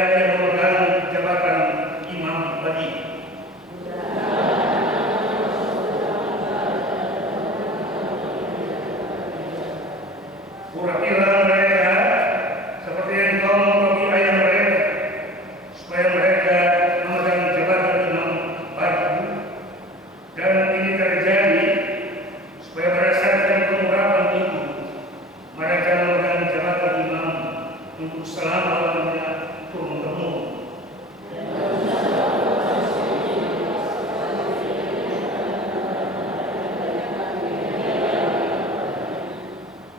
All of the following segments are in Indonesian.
yang memegang jabatan imam tadi. Urapilah mereka seperti yang kau mengurapi ayah mereka, supaya mereka memegang jabatan imam bagi. Dan ini terjadi supaya berdasarkan pengurapan itu mereka memegang jabatan imam untuk selama-lamanya turun-temurun.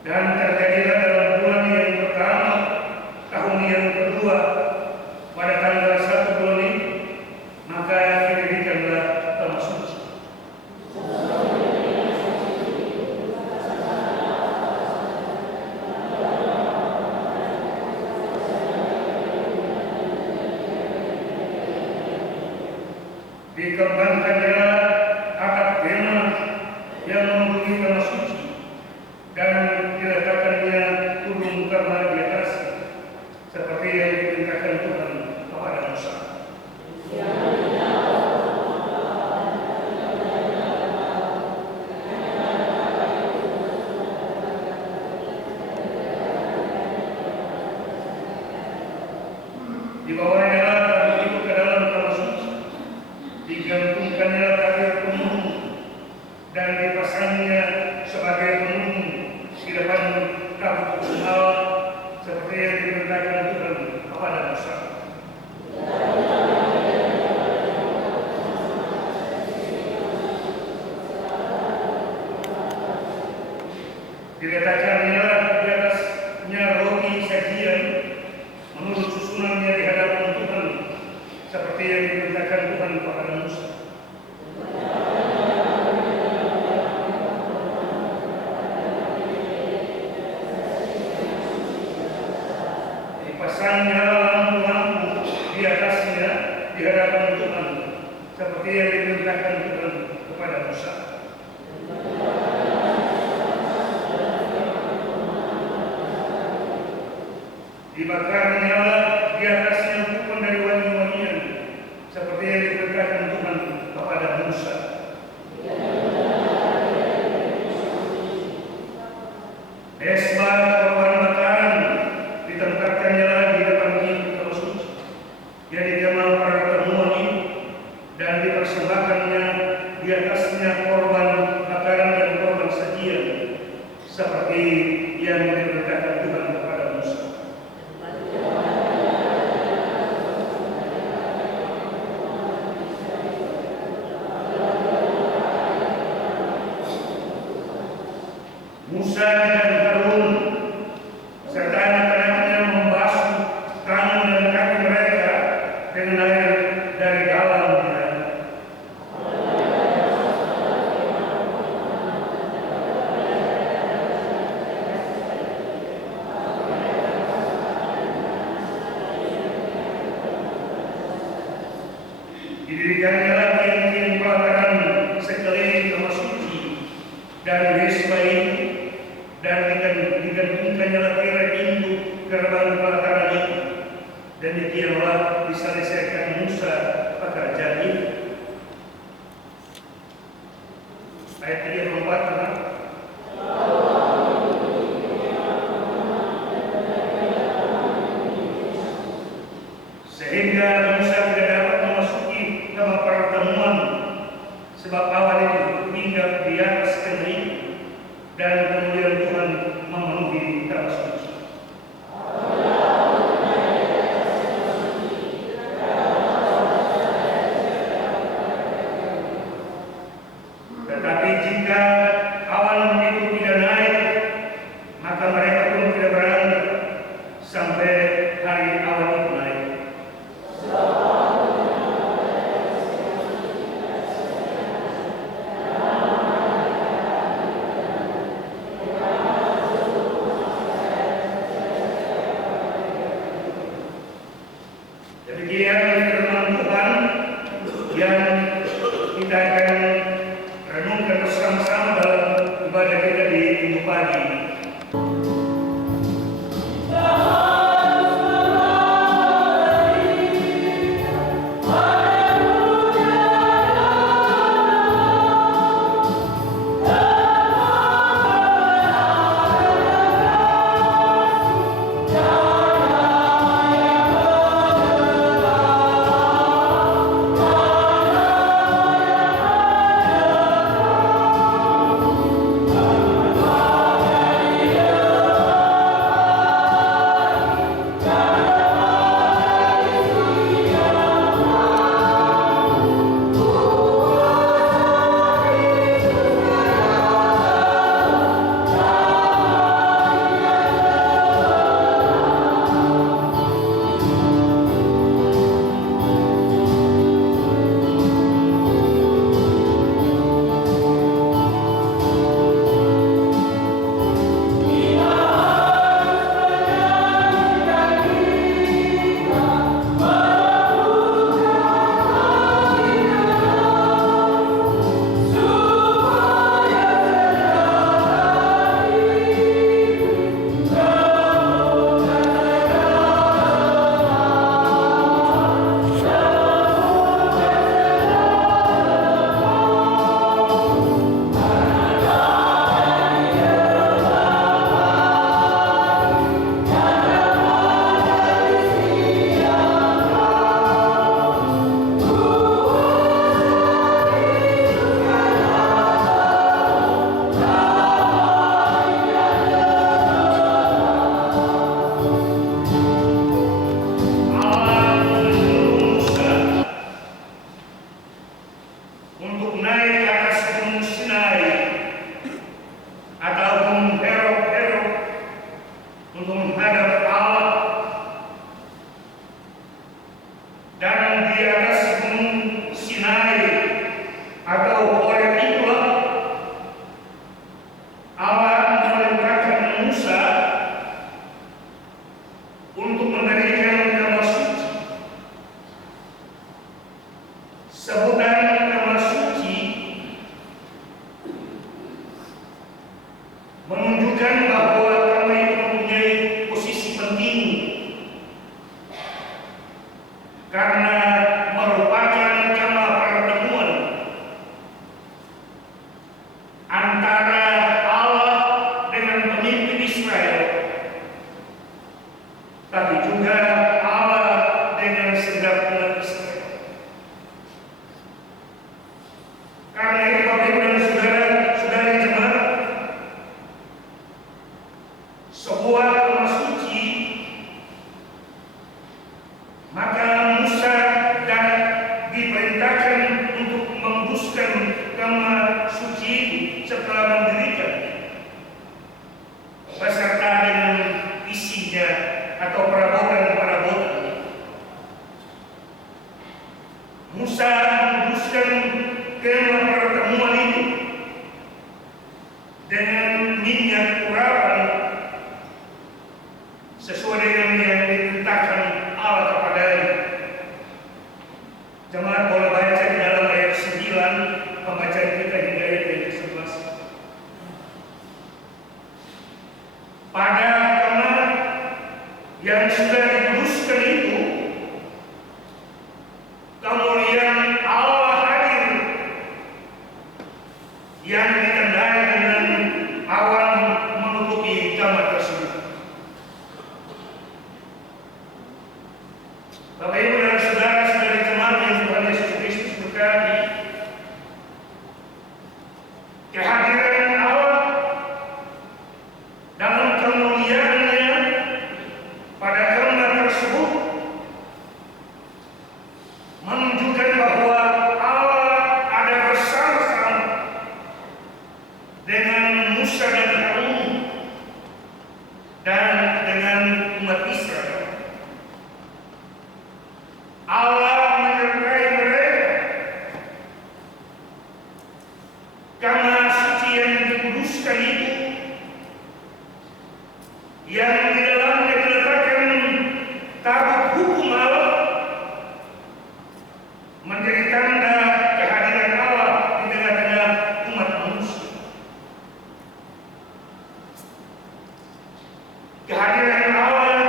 Dan terjadilah dalam bulan yang pertama tahun yang kedua pada tanggal 1 bulan ini, maka didirikanlah Tanah Suci. Dikembangkannya atap bena yang memenuhi Tanah Suci dan diletakkannya gunung karmel di atas, seperti yang diperintahkan Tuhan kepada Musa. Dibawanya tabut itu ke dalam Tanah Suci, digantungkannya tabir penghuni dan dipasangnya sebagai penghuni di depan tabut Allah, seperti yang diperintahkan Tuhan kepada Musa. Diletakkannya di atasnya roti sajian menurut susunannya di hadapan Tuhan, seperti yang diperintahkan Tuhan kepada Musa. Dipasangnya lampu-lampu di atasnya di hadapan Tuhan, seperti yang diperintahkan Tuhan kepada Musa. Dibakarnya di atasnya bukan dari wangi-wangian, seperti yang diperintahkan Tuhan kepada Musa. Mesbah korban bakaran ditempatkannya lagi di depan pintu Tanah Suci, yang dijamah pada pertemuan ini, dan dipersembahkannya di atasnya korban bakaran dan korban sajian, seperti yang diperintahkan Tuhan kepada Musa. Musa dan Harun serta anak-anaknya membasuh tangan dan kaki mereka dengan air dari dalam danau. Didirikannya lagi yang pelataran sekeliling Tanah Suci dan mesbah ini, dan digantungkannya lagi pintu gerbang pelataran itu, dan demikianlah diselesaikan Musa pekerjaan itu. Ayat 34. Sehingga Musa tidak dapat memasuki kamar pertemuan, sebab awan itu hinggap di atas kening, dan kemudian Tuhan memenuhi Tanah Suci. Tetapi jika awan itu tidak naik, maka mereka pun tidak berangkat sampai hari awan itu naik. Demikian firman Tuhan yang kita akan renungkan bersama-sama dalam ibadah kita di minggu pagi. Dan di atas gunung Sinai atau Horeb itulah Allah memerintahkan Musa untuk mendirikan kamar suci. Sebutan kamar suci menunjukkan bahwa kamar itu mempunyai posisi penting karena merupakan kamar pertemuan antara Allah dengan pemimpin Israel, tapi juga Allah dengan segenap umat Israel. Karena itu Bapak Ibu dan saudara-saudari jemaat, sebuah kamar suci, maka Musa dan diperintahkan untuk membuskan kamar suci setelah mendirikan beserta dengan isinya atau perabotan-perabotan. Musa membuskan kamar pertemuan itu dengan minyak urapan sesuai dengan yang diperintahkan Allah kepadanya. Jemaat boleh baca di dalam ayat 9 pembacaan kita hingga ayat yang ke-11. Pada kamar yang sudah dikuduskan itu, kemuliaan Allah hadir yang ditandai dengan awan menutupi kamar tersebut. Bapak Ibu dan saudara-saudari jemaat yang Tuhan Yesus Kristus berkati, kehadiran Allah dalam kemuliaannya pada kamar tersebut menunjukkan bahwa Allah ada bersama-sama dengan Musa dan Harun dan dengan umat Israel. Allah menyertai mereka. Kamar suci yang dikuduskan itu, yang di dalamnya diletakkan tabut hukum Allah, menjadi tanda kehadiran Allah di tengah-tengah umat manusia. Kehadiran Allah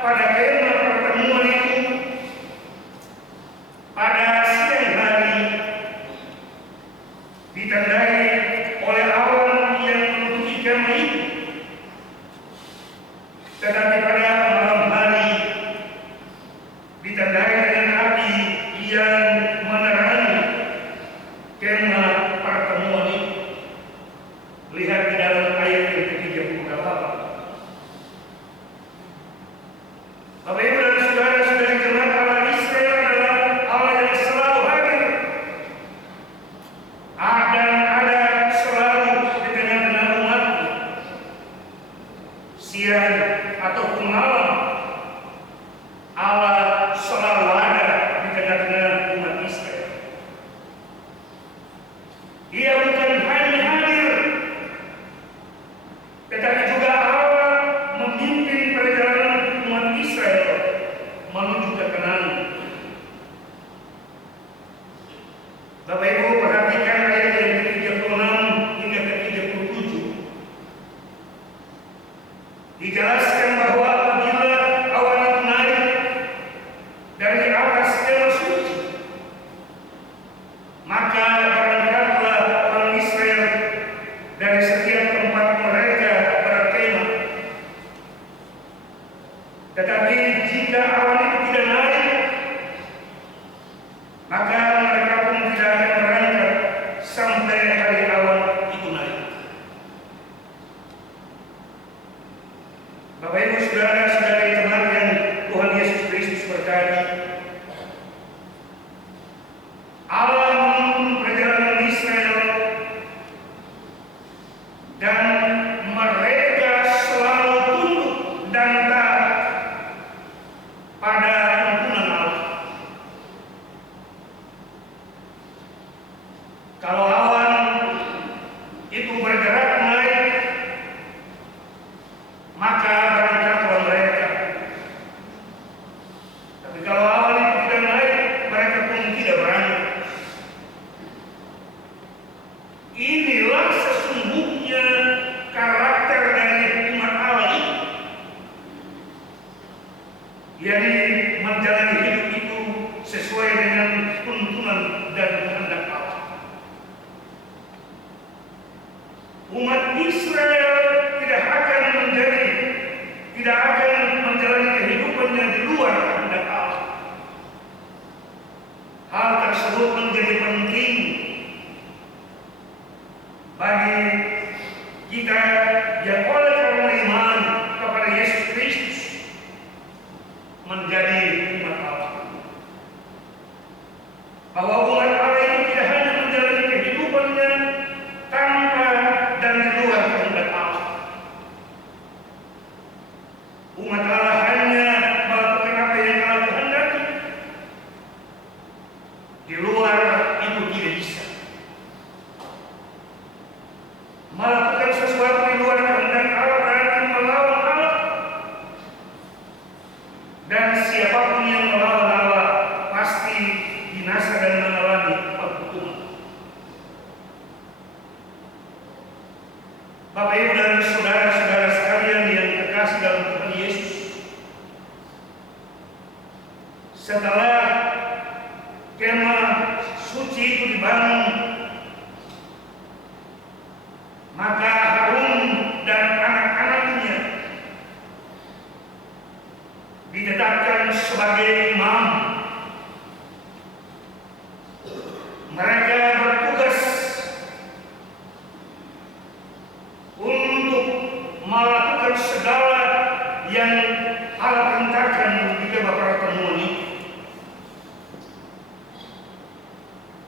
pada kemah pertemuan itu pada siang hari ditandai oleh awan yang menutupi kemah itu, tetapi pada malam hari ditandai dengan api yang menerangi kemah pertemuan itu. Lihat di dalam ayat yang ke-38. Bapak Ibu dan saudara-saudari jemaat, Allah Israel adalah Allah yang selalu hadir dan ada selalu di tengah-tengah umatnya. Siang ataupun malam, Allah selalu ada di tengah-tengah umat Israel. Dia bukan hanya hadir, tetapi juga Allah memimpin perjalanan umat Israel menuju ke Kanaan. Bapak Ibu perhatikan ayat yang ke-36 hingga ke-37. Dijelaskan bahwa apabila awan itu naik dari atas kemah suci, maka berangkatlah orang Israel dari setiap tempat mereka berkemah. Tetapi jika awan itu tidak naik, maka mereka pun tidak akan berangkat sampai hari awan itu naik. Bapak Ibu saudara-saudari jemaat yang Tuhan Yesus Kristus berkati, Allah menuntun perjalanan Israel tersebut menjadi penting bagi kita yang oleh karena iman kepada Yesus Kristus menjadi umat Allah. Bahwa umat Allah itu tidak hanya menjalani kehidupannya tanpa dan di luar kehendak Allah. Umat Allah hanya melakukan apa yang Allah kehendaki. Di luar itu tidak bisa. Melakukan sesuatu di luar kehendak Allah berarti melawan Allah. Dan siapapun yang melawan Allah pasti binasa dan mengalami perhukuman. Bapak Ibu dan saudara-saudara sekalian yang terkasih dalam Tuhan Yesus, setelah kemah suci itu dibangun, maka Harun dan anak-anaknya ditetapkan sebagai imam. Mereka bertugas untuk melakukan segala yang Allah perintahkan di kemah pertemuan ini.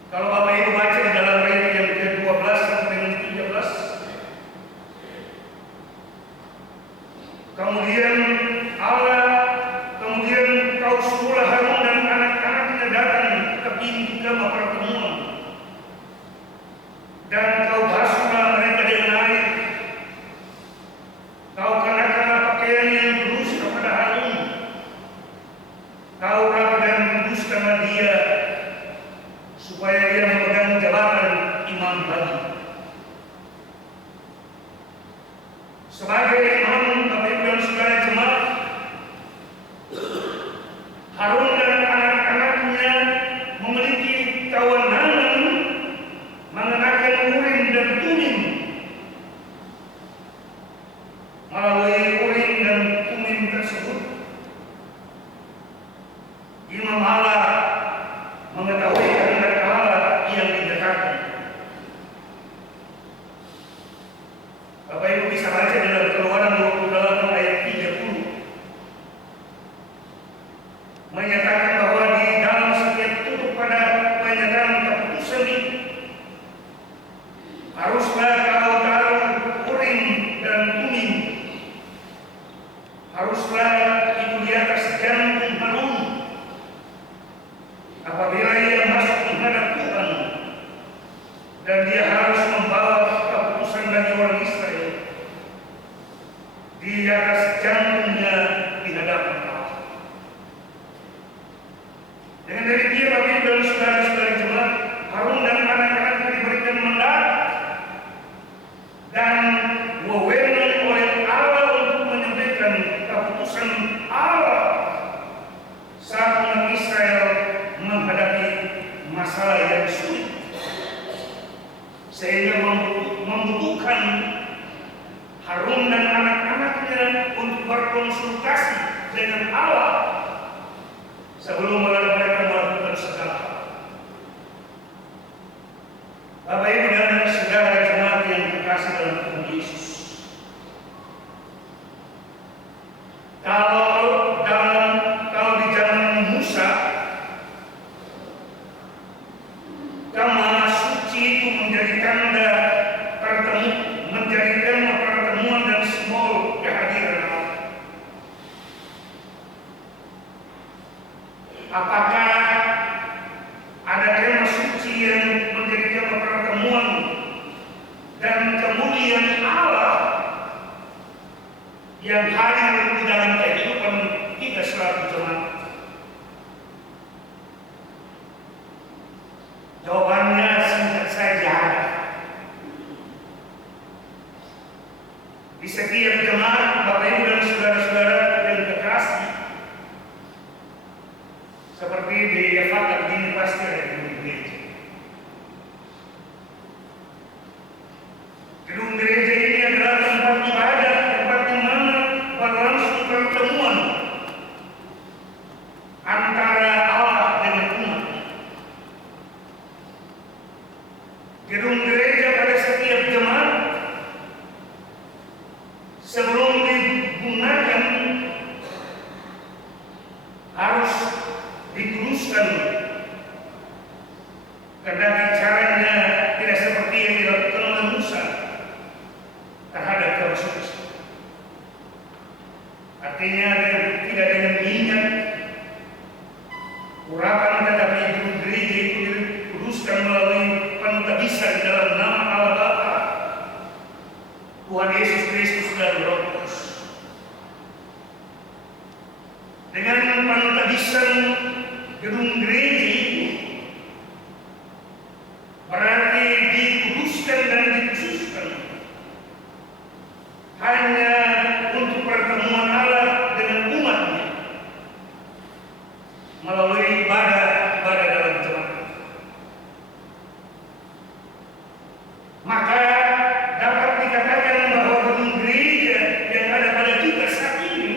Kalau Bapak Ibu baca di dalam ayat yang ke-12 sampai dengan 13, kemudian kau suruhlah Harun dan anak-anaknya datang ke pintu kemah pertemuan, dan kau basuhlah mereka dengan air. Kau kenakanlah pakaian yang kudus kepada Harun. Kau rapi dan kuduskanlah dia, supaya dia memegang jabatan imam bagi. Sebagai imam, Bapak Ibu dan saudara jemaat, Harun dan anak-anaknya memiliki kewenangan mengenakan urim dan tumim. Melalui urim dan tumim tersebut, imam Allah mengetahui kehendak Allah yang didekatkan. Bapak Ibu bisa baca dalam Keluaran 28 ayat 30, menyatakan bahwa di dalam setiap tutup pada penyataan keputusan ini haruslah kau taruh urim dan tumim. Haruslah itu di atas jantung Harun apabila ia masuk menghadap Tuhan, dan dia harus membawa keputusan bagi orang Israel di atas jantungnya di hadapan Allah. Dengan demikian, Bapak Ibu dan saudara-saudara jemaat, Harun dan anak-anaknya diberikan mandat dan wewenang oleh Allah untuk menyampaikan keputusan Allah saat umat Israel menghadapi masalah yang sulit, sehingga membutuhkan Harun dan anak-anaknya untuk berkonsultasi dengan Allah sebelum mereka melakukan segala hal. Bapak Ibu dan saudara jemaat yang terkasih dalam Tuhan Yesus, kalau di zaman Musa, kemah suci itu menjadi tanda pertemuan dan simbol kehadiran Allah. Apakah ada kemah suci yang menjadi kemah pertemuan dan kemuliaan Allah yang hadir di dalam kehidupan kita selaku jemaat? Jawabannya singkat saja. Di setiap jemaat, Bapak Ibu dan saudara-saudara yang terkasih, seperti di Fakat ini pasti ada gedung gereja. Gedung gereja ini adalah tempat ibadah, tempat di mana berlangsung pertemuan antara Allah dengan umat. dikuduskan. Kendati caranya tidak seperti yang dilakukan oleh Musa terhadap Roh Kudus. Artinya tidak dengan minyak urapan, tetapi gedung gereja itu dikuduskan melalui pentabisan dalam nama Allah Bapa, Tuhan Yesus Kristus dan Roh Kudus. Dengan pentabisan gedung gereja itu berarti dikuduskan dan dikhususkan hanya untuk pertemuan Allah dengan umatnya melalui ibadah dalam jemaat. Maka dapat dikatakan bahwa gedung gereja yang ada pada kita saat ini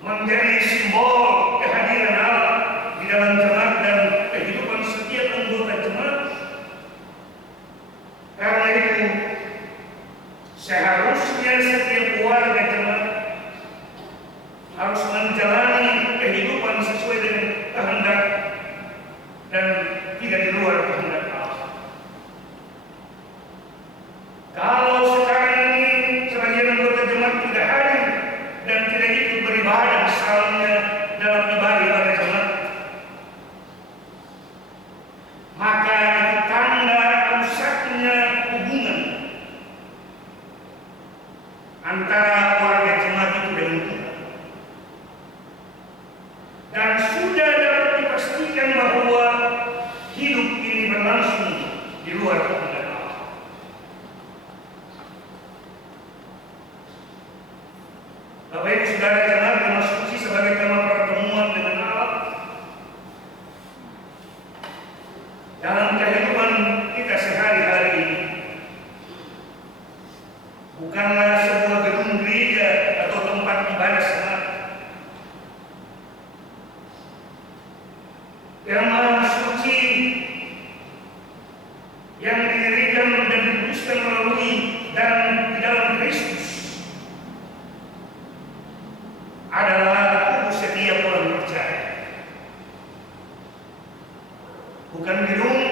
menjadi simbol kehadiran Allah di dalam jemaat dan kehidupan setiap anggota jemaat. Karena itu seharusnya setiap warga jemaat harus menjalani kehidupan sesuai dengan kehendak dan tidak di luar kehendak Allah. Kalau sekarang ini sebagian anggota jemaat tidak hadir dan tidak ikut beribadah misalnya dalam ibadah jemaat, maka itu tanda rusaknya hubungan antara warga jemaat itu dengan Tuhan. Dan sudah dapat dipastikan bahwa hidup ini berlangsung di luar kehendak Allah. Bapak Ibu Saudara jemaat, tema suci sebagai tema pertemuan dengan Allah dalam kehidupan kita sehari-hari ini bukanlah sebuah gedung gereja atau tempat ibadah semata. Tema suci yang didirikan dan dikuduskan melalui dan di dalam Kristus adalah tubuh setiap orang percaya. Bukan gedung,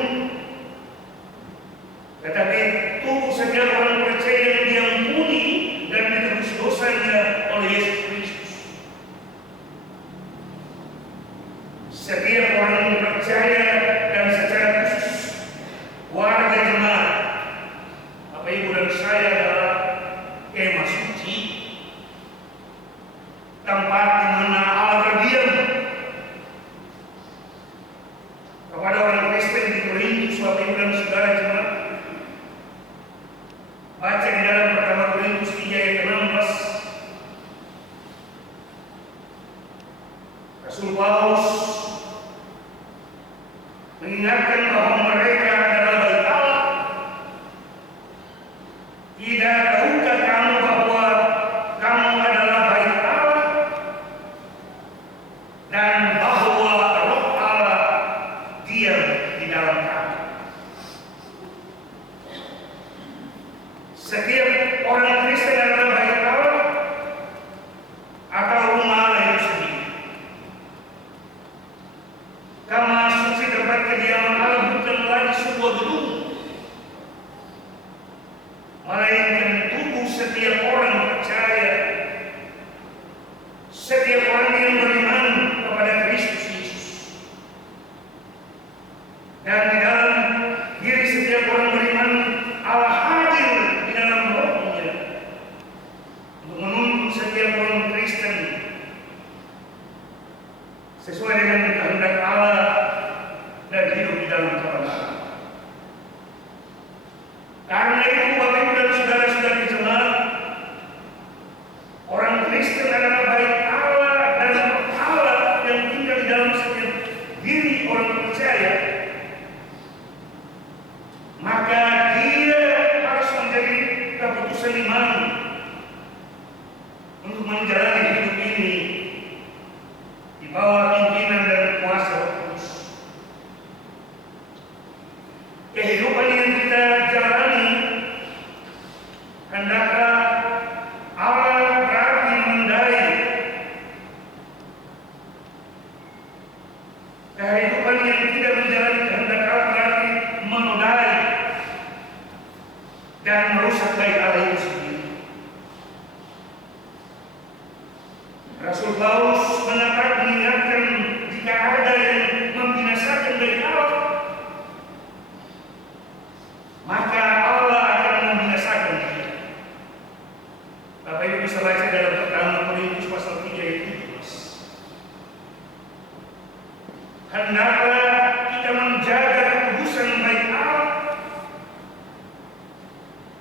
tetapi tubuh setiap orang percaya yang diampuni dan ditebus dosanya oleh Yesus Kristus. Setiap orang percaya dan secara khusus warga jemaat, Bapak Ibu dan saya adalah kemah suci, tempat di mana Allah berdiam. Kepada orang Kristen di Korintus, Bapak Ibu dan Saudara jemaat, baca di dalam pertama Korintus 3 ayat 16, Rasul Paulus mengingatkan bahwa mereka adalah bait Allah. Tidak tahukah kamu bahwa kamu adalah bait Allah dan bahwa Roh Allah diam di dalam kamu. Setiap orang Kristen adalah bait Allah atau rumah Allah itu sendiri. Kamar suci tempat kediaman Allah bukan lagi sebuah gedung, melainkan tubuh setiap orang percaya, setiap orang yang beriman kepada Kristus Yesus. Dan di dalam diri setiap orang beriman, Allah hadir di dalam Roh-Nya untuk menuntun setiap orang Kristen sesuai dengan kehendak Allah dan hidup di dalam kebenaran. Karena itu Bapak Ibu dan saudara-saudari jemaat, orang Kristen adalah bait Allah dan Allah yang tinggal di dalam setiap diri orang percaya. Maka dia harus menjadi keputusan iman untuk menjalani hidup ini di bawah pimpinan dan kuasa Roh Kudus. Kehidupan yang kita jalani hendaklah Allah berarti menandai Kehidupan yang tidak menjalani kehendak Allah berarti menodai dan merusak bait Allah itu sendiri. Rasul Paulus mengingatkan jika ada yang membinasakan bait Allah, maka Allah akan membinasakan dia. Bapak Ibu bisa baca dalam pertama Korintus pasal 3 ayat 17. Hendaklah kita menjaga kekudusan bait Allah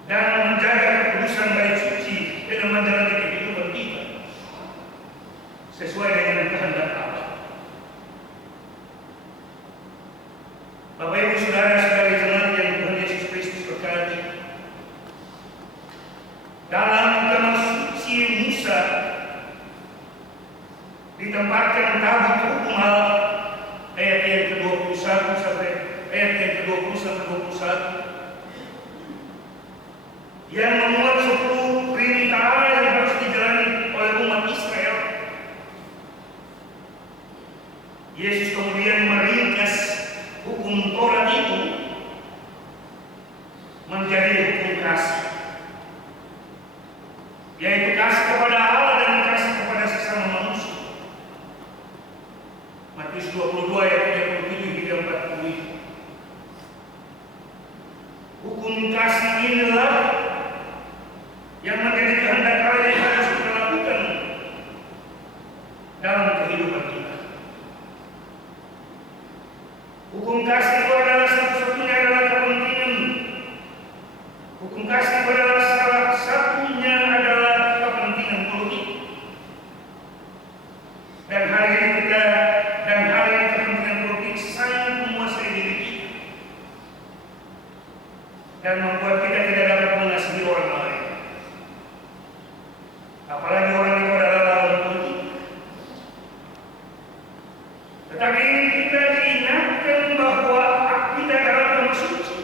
dan menjaga kekudusan bait suci dengan menjalani kehidupan kita sesuai dengan kehendak Allah. Bapak Ibu Saudara-saudari jemaat yang Tuhan Yesus Kristus berkati, dalam Kitab Suci Musa ditempatkan tabut hukum Allah ayat yang ke-21 sampai ayat yang ke-20 sampai 21 yang memuat 10 perintah Allah yang harus dijalani oleh umat Israel. Yesus kemudian meringkas hukum Taurat itu menjadi hukum kasih, yaitu kasih kepada Allah dan kasih kepada sesama manusia. Matius 22 ayat 37 hingga 40. Hukum kasih inilah yang menjadi kehendak Allah yang harus kita lakukan dalam kehidupan kita. Hukum kasih itu adalah satu-satunya adalah kepentingan. Hukum kasih itu adalah salah satunya adalah kepentingan politik. Dan hari ini kepentingan politik sangat menguasai diri kita dan membuat kita tidak dapat mengasihi orang lain. Apalagi orang itu adalah lawan politik. Tetapi kita diingatkan bahwa kita adalah rumah suci.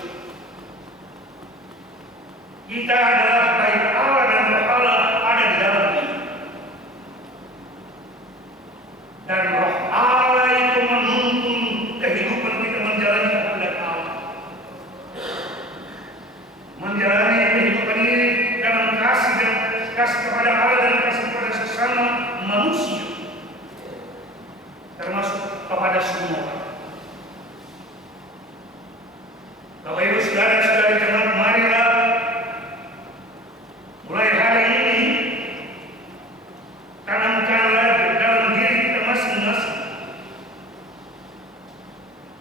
Kita adalah bait Allah dan roh Allah ada di dalam kita. Dan roh Allah itu menuntun kehidupan kita menjalani kehendak Allah. Menjalani kehidupan ini dalam kasih dan kasih kepada Allah dan kasih kepada sesama manusia, termasuk kepada semua orang. Bapak Ibu Saudara-saudari jemaat, marilah mulai hari ini tanamkanlah dalam diri kita masing-masing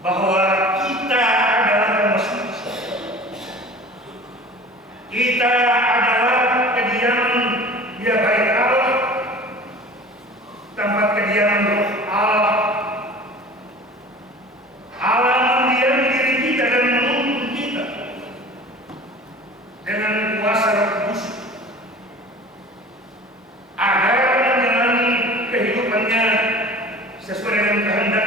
bahwa kita adalah rumah suci. Kita adalah kediaman dia bait Allah, tempat kediaman roh Allah. Allah mendiami diri kita dan menuntun kita dengan kuasa Roh Kudus agar menjalani kehidupannya sesuai dengan kehendak